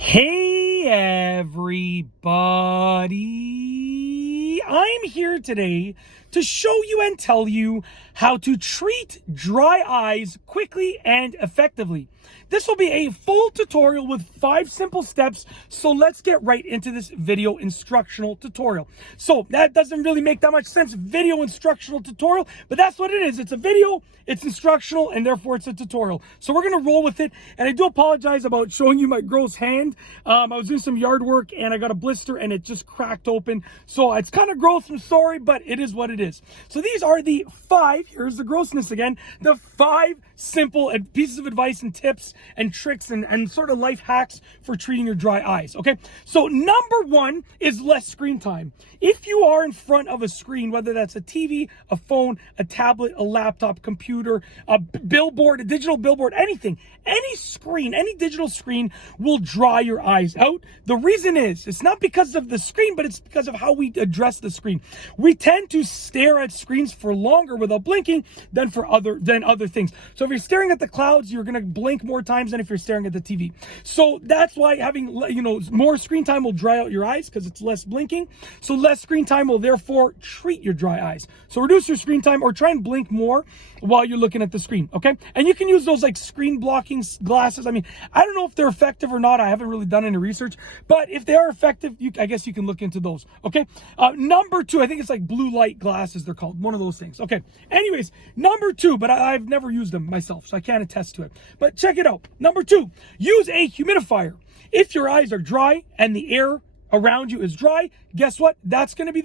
Hey everybody, I'm here today to show you and tell you how to treat dry eyes quickly and effectively. This will be a full tutorial with 5 simple steps, so let's get right into this video instructional tutorial. So that doesn't really make that much sense, video instructional tutorial, but that's what it is. It's a video, it's instructional, and therefore it's a tutorial. So we're gonna roll with it, and I do apologize about showing you my gross hand. I was doing some yard work and I got a blister and it just cracked open. So it's kind of gross, I'm sorry, but it is what it is. So these are the 5, here's the grossness again, the 5 simple pieces of advice and tips and tricks and sort of life hacks for treating your dry eyes, okay? So number 1 is less screen time. If you are in front of a screen, whether that's a TV, a phone, a tablet, a laptop, computer, a billboard, a digital billboard, anything, any screen, any digital screen will dry your eyes out. The reason is, it's not because of the screen, but it's because of how we address the screen. We tend to stare at screens for longer without blinking than other things. So if you're staring at the clouds, you're gonna blink more times than if you're staring at the TV. So that's why having, more screen time will dry out your eyes because it's less blinking. So less screen time will therefore treat your dry eyes. So reduce your screen time or try and blink more while you're looking at the screen, okay? And you can use those like screen blocking glasses. I mean, I don't know if they're effective or not. I haven't really done any research, but if they are effective, I guess you can look into those, okay? Number 2, I think it's like blue light glasses, they're called, one of those things, okay? Anyways, number 2, but I've never used them myself, so I can't attest to it. But check it out. Number 2, use a humidifier. If your eyes are dry and the air around you is dry, guess what? That's going to be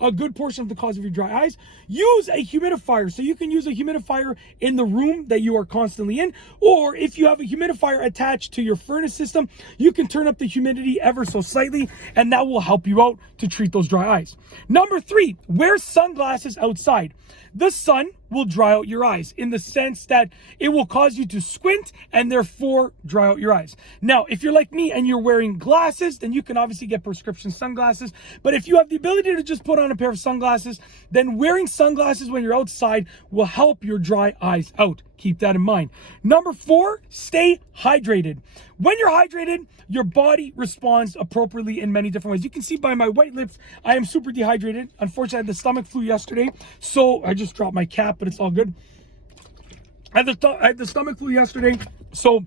a good portion of the cause of your dry eyes. Use a humidifier. So you can use a humidifier in the room that you are constantly in, or if you have a humidifier attached to your furnace system, you can turn up the humidity ever so slightly, and that will help you out to treat those dry eyes. Number 3, wear sunglasses outside. The sun will dry out your eyes in the sense that it will cause you to squint and therefore dry out your eyes. Now, if you're like me and you're wearing glasses, then you can obviously get prescription sunglasses. But if you have the ability to just put on a pair of sunglasses, then wearing sunglasses when you're outside will help your dry eyes out. Keep that in mind. Number 4, stay hydrated. When you're hydrated, your body responds appropriately in many different ways. You can see by my white lips, I am super dehydrated. Unfortunately, I had the stomach flu yesterday, so I just dropped my cap, but it's all good. I had the stomach flu yesterday, so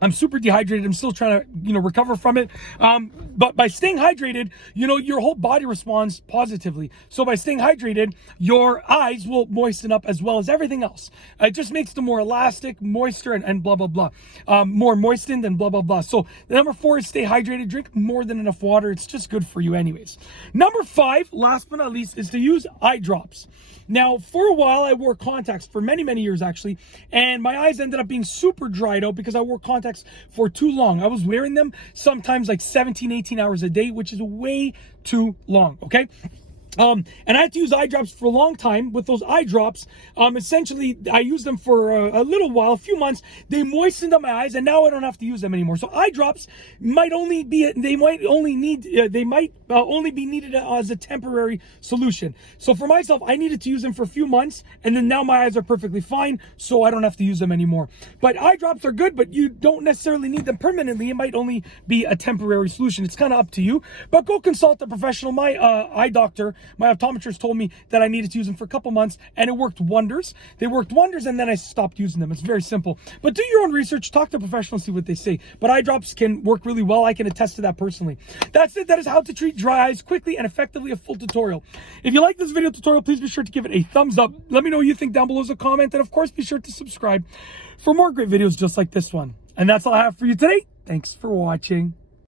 I'm super dehydrated. I'm still trying to, recover from it. But by staying hydrated, your whole body responds positively. So by staying hydrated, your eyes will moisten up as well as everything else. It just makes them more elastic, moisture, and blah, blah, blah. More moistened and blah, blah, blah. So number 4 is stay hydrated. Drink more than enough water. It's just good for you anyways. Number 5, last but not least, is to use eye drops. Now, for a while, I wore contacts for many, many years, actually, and my eyes ended up being super dried out because I wore contacts for too long. I was wearing them sometimes like 17, 18 hours a day, which is way too long, okay? And I had to use eye drops for a long time. With those eye drops, essentially, I used them for a little while, a few months. They moistened up my eyes, and now I don't have to use them anymore. So eye drops might only be needed as a temporary solution. So for myself, I needed to use them for a few months, and then now my eyes are perfectly fine, so I don't have to use them anymore. But eye drops are good, but you don't necessarily need them permanently. It might only be a temporary solution. It's kind of up to you, but go consult a professional. My eye doctor, my optometrist, told me that I needed to use them for a couple months, and it worked wonders. They worked wonders, and then I stopped using them. It's very simple. But do your own research, talk to professionals, see what they say. But eye drops can work really well. I can attest to that personally. That's it. That is how to treat dry eyes quickly and effectively, a full tutorial. If you like this video tutorial, please be sure to give it a thumbs up. Let me know what you think down below as a comment, and of course, be sure to subscribe for more great videos just like this one. And that's all I have for you today. Thanks for watching.